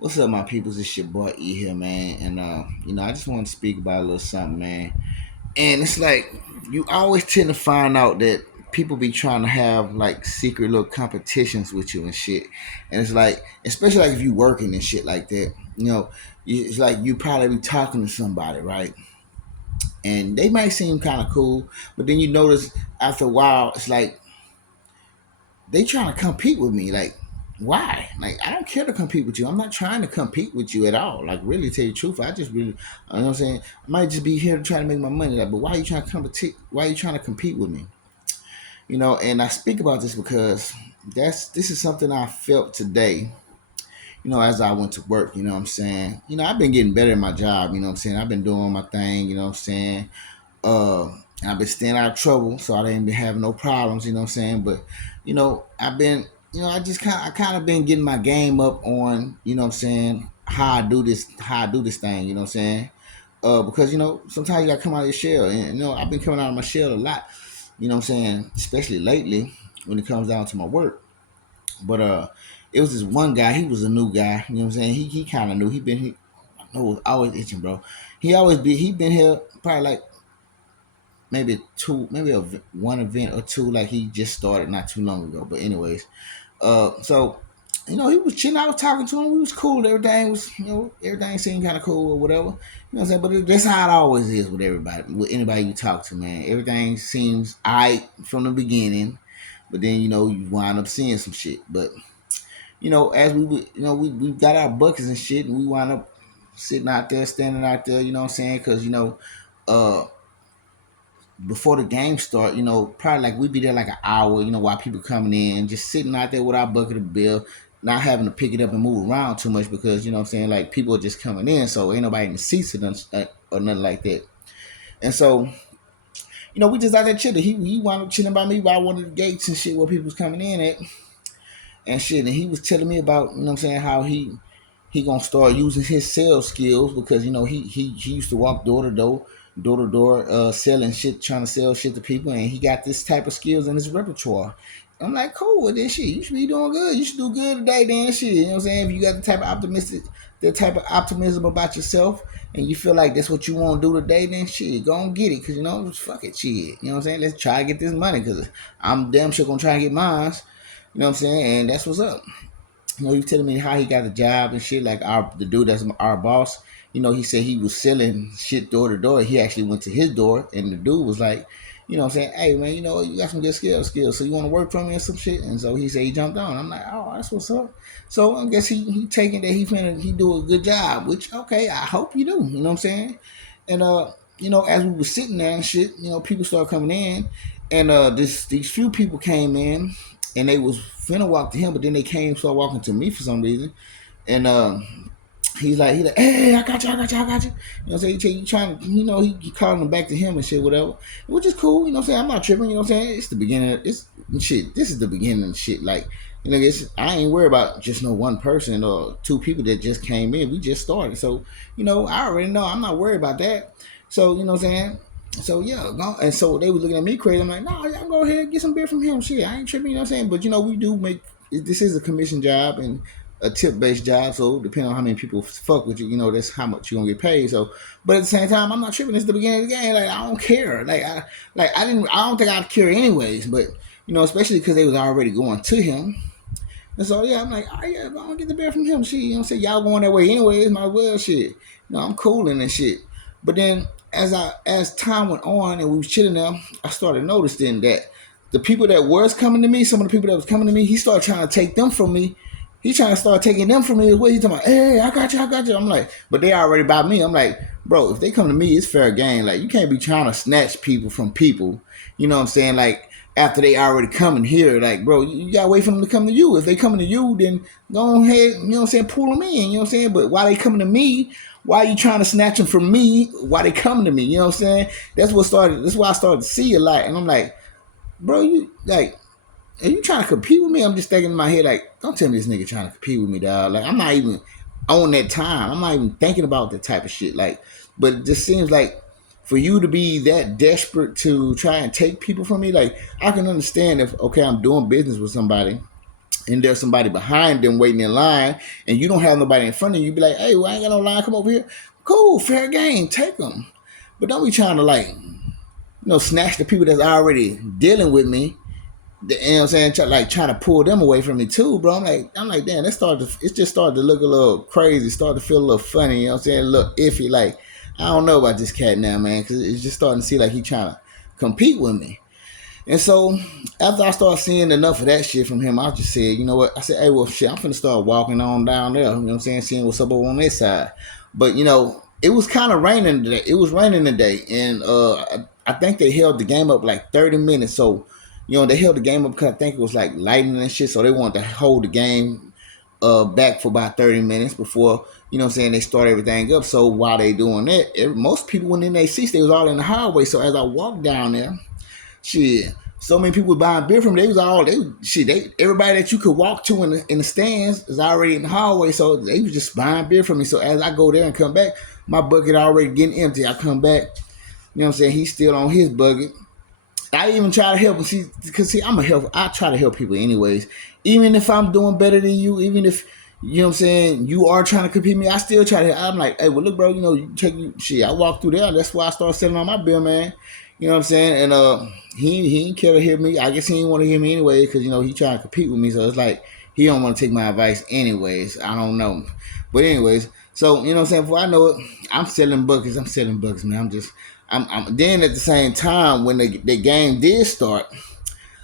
What's up, my peoples? It's your boy E here, man. And I just want to speak about a little something, man. And it's like you always tend to find out that people be trying to have like secret little competitions with you and shit. And it's like, especially like if you working and shit like that, it's like you probably be talking to somebody, right? And they might seem kind of cool, but then you notice after a while, it's like they trying to compete with me. Like, why? Like, I don't care to compete with you. I'm not trying to compete with you at all. Like, really, tell you the truth, I just really, you know what I'm saying? I might just be here to try to make my money. Like, but why are you trying to compete? Why are you trying to compete with me? And I speak about this because this is something I felt today. As I went to work. You know what I'm saying? I've been getting better at my job. You know what I'm saying? I've been doing my thing. You know what I'm saying? Uh, I've been staying out of trouble, so I didn't be having no problems. You know what I'm saying? But I've been, I kind of been getting my game up on, what I'm saying, how I do this thing. You know what I'm saying? Because sometimes you gotta come out of your shell, and I've been coming out of my shell a lot. You know what I'm saying? Especially lately when it comes down to my work. But it was this one guy. He was a new guy. You know what I'm saying? He kind of knew. I know was always itching, bro. He been here probably like maybe two, maybe one event or two. Like he just started not too long ago. But anyways, so he was chilling. I was talking to him. We was cool. Everything was, everything seemed kind of cool or whatever. You know what I'm saying? But that's how it always is with everybody, with anybody you talk to, man. Everything seems alright from the beginning, but then you wind up seeing some shit. But as we got our buckets and shit, and we wind up sitting out there, standing out there. You know what I'm saying? Because uh before the game start, probably like we'd be there like an hour, while people coming in, just sitting out there with our bucket of bill, not having to pick it up and move around too much because you know what I'm saying, like people are just coming in, so ain't nobody in the seats or nothing like that. And so, we just out there chilling. He wound up chilling by me by one of the gates and shit where people was coming in at and shit. And he was telling me about, what I'm saying, how he gonna start using his sales skills because he used to walk door to door, selling shit, trying to sell shit to people, and he got this type of skills in his repertoire. I'm like, cool with this shit. You should be doing good. You should do good today, then shit. You know what I'm saying? If you got the type of optimism about yourself, and you feel like that's what you want to do today, then shit, go and get it. Cause fuck it, shit. You know what I'm saying? Let's try to get this money. Cause I'm damn sure gonna try and get mine. You know what I'm saying? And that's what's up. He was telling me how he got the job and shit. Like the dude that's our boss. He said he was selling shit door to door. He actually went to his door, and the dude was like, what I'm saying, hey man, you got some good skills. So you want to work for me and some shit? And so he said he jumped on. I'm like, oh, that's what's up. So I guess he taking that he do a good job. Which okay, I hope you do. You know what I'm saying? And as we were sitting there and shit, people started coming in, and these few people came in, and they was finna walk to him, but then they came start walking to me for some reason, and he's like, hey, I got you. You know what I'm saying? He trying to, he calling them back to him and shit, whatever, which is cool. You know what I'm saying? I'm not tripping. You know what I'm saying? It's the beginning. It's shit. This is the beginning of shit. Like, I ain't worried about just no one person or two people that just came in. We just started, so I already know. I'm not worried about that. So you know what I'm saying? So yeah, go, and so they was looking at me crazy. I'm like, no, y'all go ahead and get some beer from him. Shit, I ain't tripping. You know what I'm saying? But we do make this is a commission job and a tip based job. So depending on how many people fuck with you, that's how much you're gonna get paid. So, but at the same time, I'm not tripping. It's the beginning of the game. Like I don't care. I don't think I'd care anyways. But especially because they was already going to him. And so yeah, I'm like, oh yeah, I'm gonna get the beer from him. Shit, you know what I'm saying? Y'all going that way anyways, might as well shit. I'm cooling and shit. But then as time went on and we was chilling there, I started noticing that the people that was coming to me, some of the people that was coming to me, he started trying to take them from me. He trying to start taking them from me as well. He talking about, hey, I got you, I got you. I'm like, but they already by me. I'm like, bro, if they come to me, it's fair game. Like you can't be trying to snatch people from people. You know what I'm saying? Like after they already coming here, like bro, you gotta wait for them to come to you. If they coming to you, then go ahead, you know what I'm saying, pull them in. You know what I'm saying? But while they coming to me, why are you trying to snatch them from me? Why they coming to me? You know what I'm saying? That's why I started to see a lot, and I'm like, bro, you like, are you trying to compete with me? I'm just thinking in my head, like, don't tell me this nigga trying to compete with me, dog. Like, I'm not even on that time. I'm not even thinking about that type of shit. Like, but it just seems like for you to be that desperate to try and take people from me, like, I can understand if, okay, I'm doing business with somebody and there's somebody behind them waiting in line, and you don't have nobody in front of you, you be like, hey, well, I ain't got no line, come over here. Cool, fair game, take them. But don't be trying to snatch the people that's already dealing with me. You know what I'm saying? Trying to pull them away from me too, bro. I'm like, damn, it just started to look a little crazy, started to feel a little funny, you know what I'm saying? A little iffy. Like, I don't know about this cat now, man, because it's just starting to see like he trying to compete with me. And so after I started seeing enough of that shit from him, I just said, you know what? I said, hey, well, shit, I'm finna start walking on down there. You know what I'm saying? Seeing what's up over on this side. But it was kind of raining today. It was raining today, and I think they held the game up like 30 minutes. So they held the game up because I think it was like lightning and shit. So they wanted to hold the game back for about 30 minutes before they start everything up. So while they doing that, most people went in their seats. They was all in the hallway. So as I walked down there. Shit, so many people buying beer from them. Everybody that you could walk to in the stands is already in the hallway. So they was just buying beer from me. So as I go there and come back, my bucket already getting empty. I come back, you know what I'm saying? He's still on his bucket. I even try to help him. Because I try to help people anyways. Even if I'm doing better than you, even if you know what I'm saying, you are trying to compete with me, I still try to. I'm like, hey, well, look, bro, shit. I walked through there. That's why I started selling on my beer, man. You know what I'm saying? And he didn't care to hear me. I guess he didn't want to hear me anyway because he trying to compete with me. So it's like he don't want to take my advice anyways. I don't know, but anyways. So you know what I'm saying? Before I know it, I'm selling buckets. Man. I'm. Then at the same time when the game did start.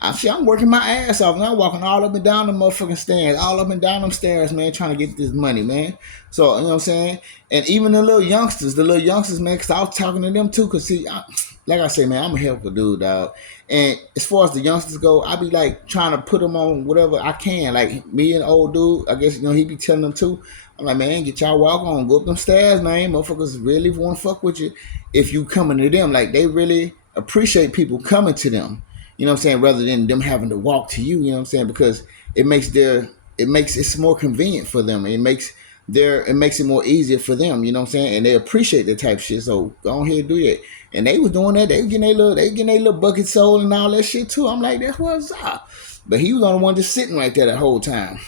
I'm working my ass off, and I'm walking all up and down the motherfucking stands, all up and down them stairs, man, trying to get this money, man. So, you know what I'm saying? And even the little youngsters, man, because I was talking to them too, because see, like I say, man, I'm a helpful dude, dog. And as far as the youngsters go, I be like trying to put them on whatever I can. Like me and the old dude, I guess, he be telling them too. I'm like, man, get y'all walk on, go up them stairs, man. Motherfuckers really want to fuck with you if you coming to them. Like, they really appreciate people coming to them. You know what I'm saying? Rather than them having to walk to you, you know what I'm saying? Because it's more convenient for them. It makes it more easier for them, you know what I'm saying? And they appreciate that type of shit. So go ahead and do that. And they was doing that. They getting their little bucket sold and all that shit too. I'm like, that's what's up. But he was on the one just sitting right there the whole time.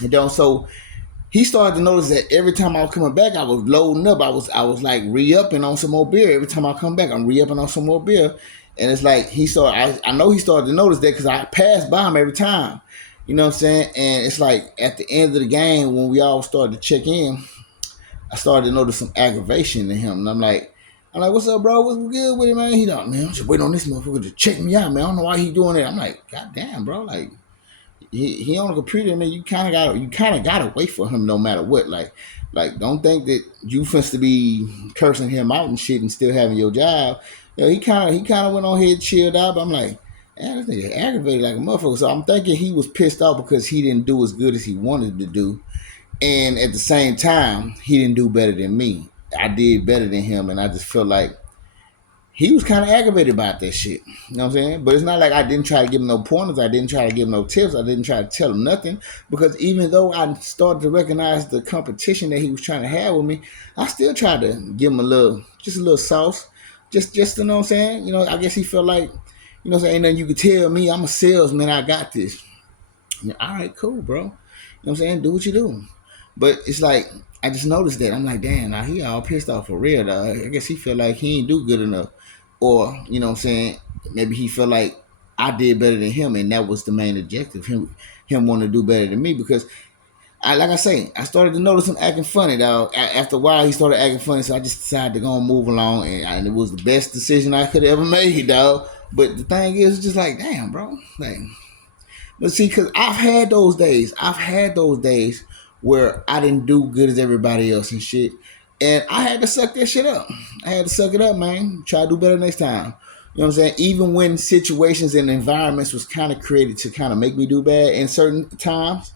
And so he started to notice that every time I was coming back, I was loading up. I was like re-upping on some more beer. Every time I come back, I'm re-upping on some more beer. And it's like I know he started to notice that because I passed by him every time. You know what I'm saying? And it's like at the end of the game when we all started to check in, I started to notice some aggravation in him. And I'm like, what's up, bro? What's good with it, man? He like, man, I'm just waiting on this motherfucker to check me out, man. I don't know why he doing it. I'm like, God damn, bro. Like, he on the computer, man. You kind of gotta wait for him no matter what. Like don't think that you finna to be cursing him out and shit and still having your job. He kind of went on here, chilled out. But I'm like, man, this nigga aggravated like a motherfucker. So I'm thinking he was pissed off because he didn't do as good as he wanted to do, and at the same time, he didn't do better than me. I did better than him, and I just felt like he was kind of aggravated about that shit. You know what I'm saying? But it's not like I didn't try to give him no pointers. I didn't try to give him no tips. I didn't try to tell him nothing. Because even though I started to recognize the competition that he was trying to have with me, I still tried to give him a little sauce. Just you know what I'm saying? I guess he felt like, what I'm saying, ain't nothing you could tell me. I'm a salesman. I got this. All right, cool, bro. You know what I'm saying? Do what you do. But it's like, I just noticed that. I'm like, damn, now he all pissed off for real, dog. I guess he felt like he ain't do good enough. Or, you know what I'm saying, maybe he felt like I did better than him, and that was the main objective, him wanting to do better than me. Because like I say, I started to notice him acting funny, dog. After a while, he started acting funny, so I just decided to go and move along, and it was the best decision I could ever make, dog. But the thing is, it's just like, damn, bro. Like, but see, because I've had those days. Where I didn't do good as everybody else and shit. And I had to suck that shit up. I had to suck it up, man. Try to do better next time. You know what I'm saying? Even when situations and environments was kind of created to kind of make me do bad in certain times.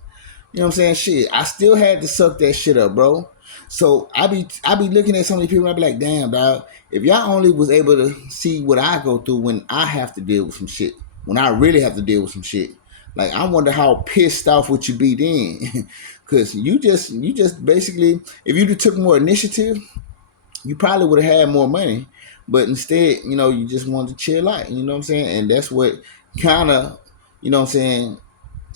You know what I'm saying? Shit, I still had to suck that shit up, bro. So I be looking at some of these people and I be like, damn, dog, if y'all only was able to see what I go through when I have to deal with some shit, when I really have to deal with some shit. Like, I wonder how pissed off would you be then? Because you just basically, if you took more initiative, you probably would have had more money. But instead, you just wanted to chill out. You know what I'm saying? And that's what kind of, you know what I'm saying,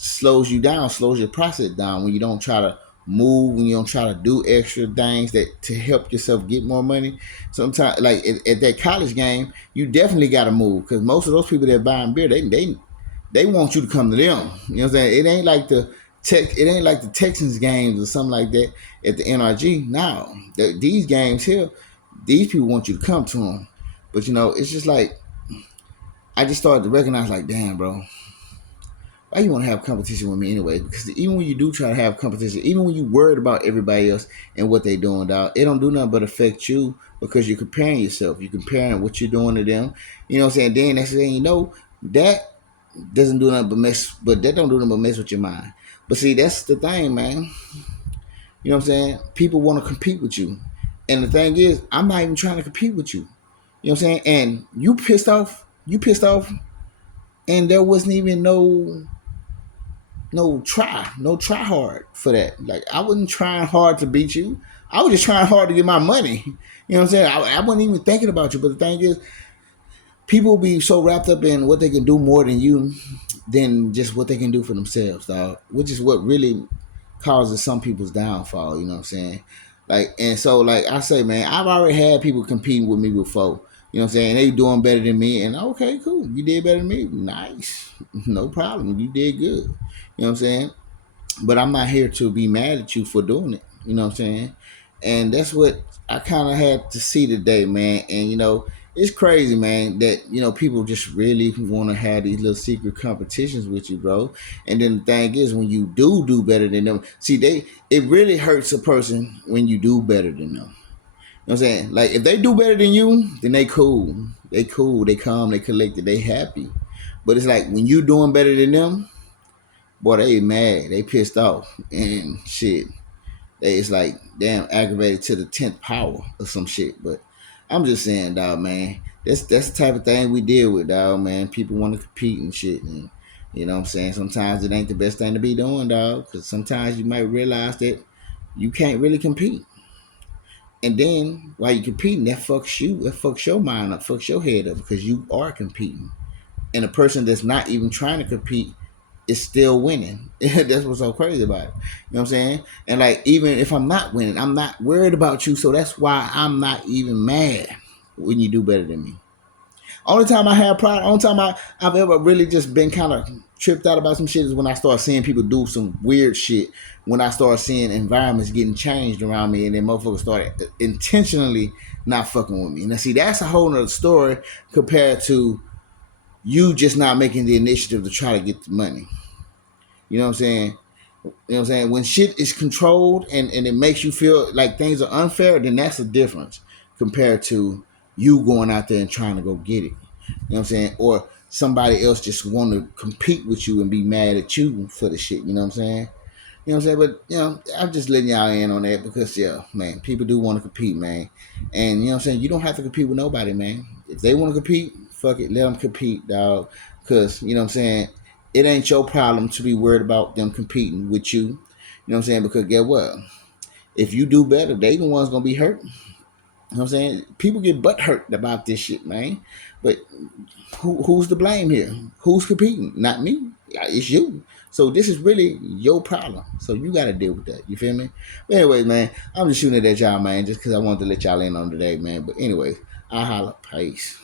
slows you down, slows your process down when you don't try to move, when you don't try to do extra things that to help yourself get more money. Sometimes, like at that college game, you definitely got to move because most of those people that buying beer, they want you to come to them. You know what I'm saying? It ain't like it ain't like the Texans games or something like that at the NRG. Now, these games here, these people want you to come to them. But it's just like I just started to recognize, like, damn, bro, why you want to have competition with me anyway? Because even when you do try to have competition, even when you worried about everybody else and what they doing, dog, it don't do nothing but affect you because you're comparing yourself. You're comparing what you're doing to them. You know what I'm saying? Then next thing you know, that doesn't do nothing but mess. But that don't do nothing but mess with your mind. But see, that's the thing, man. You know what I'm saying? People want to compete with you, and the thing is, I'm not even trying to compete with you. You know what I'm saying? And you pissed off. You pissed off, and there wasn't even no try hard for that. Like I wasn't trying hard to beat you. I was just trying hard to get my money. You know what I'm saying? I wasn't even thinking about you. But the thing is, people be so wrapped up in what they can do more than you than just what they can do for themselves, dog. Which is what really causes some people's downfall. You know what I'm saying? And so I say, man, I've already had people competing with me before. You know what I'm saying? They doing better than me, and okay, cool. You did better than me. Nice, no problem. You did good. You know what I'm saying? But I'm not here to be mad at you for doing it. You know what I'm saying? And that's what I kind of had to see today, man. And it's crazy, man, that people just really want to have these little secret competitions with you, bro. And then the thing is, when you do better than them, see, it really hurts a person when you do better than them. You know what I'm saying? Like if they do better than you, then they cool. They cool. They calm. They collected. They happy. But it's like when you doing better than them, boy, they mad, they pissed off, and shit. It's like damn aggravated to the 10th power or some shit. But I'm just saying, dog, man, that's the type of thing we deal with, dog, man. People want to compete and shit, and you know what I'm saying. Sometimes it ain't the best thing to be doing, dog, because sometimes you might realize that you can't really compete. And then while you competing, that fucks your mind up, fucks your head up because you are competing. And a person that's not even trying to compete is still winning. That's what's so crazy about it. You know what I'm saying? And like even if I'm not winning, I'm not worried about you. So that's why I'm not even mad when you do better than me. Only time I have pride, only time I've ever really just been kind of tripped out about some shit is when I start seeing people do some weird shit. When I start seeing environments getting changed around me and then motherfuckers start intentionally not fucking with me. Now see, that's a whole nother story compared to you just not making the initiative to try to get the money. You know what I'm saying? You know what I'm saying? When shit is controlled and it makes you feel like things are unfair, then that's a difference compared to you going out there and trying to go get it. You know what I'm saying? Or somebody else just want to compete with you and be mad at you for the shit. You know what I'm saying? You know what I'm saying? But I'm just letting y'all in on that because yeah, man, people do want to compete, man. And you know what I'm saying? You don't have to compete with nobody, man. If they want to compete, fuck it, let them compete, dog. Because you know what I'm saying? It ain't your problem to be worried about them competing with you. You know what I'm saying? Because get what? If you do better, they the ones gonna be hurt. You know what I'm saying? People get butt hurt about this shit, man. But who's to blame here? Who's competing? Not me. It's you. So this is really your problem. So you got to deal with that. You feel me? But anyway, man, I'm just shooting it at y'all, man, just because I wanted to let y'all in on today, man. But anyway, I'll holla. Peace.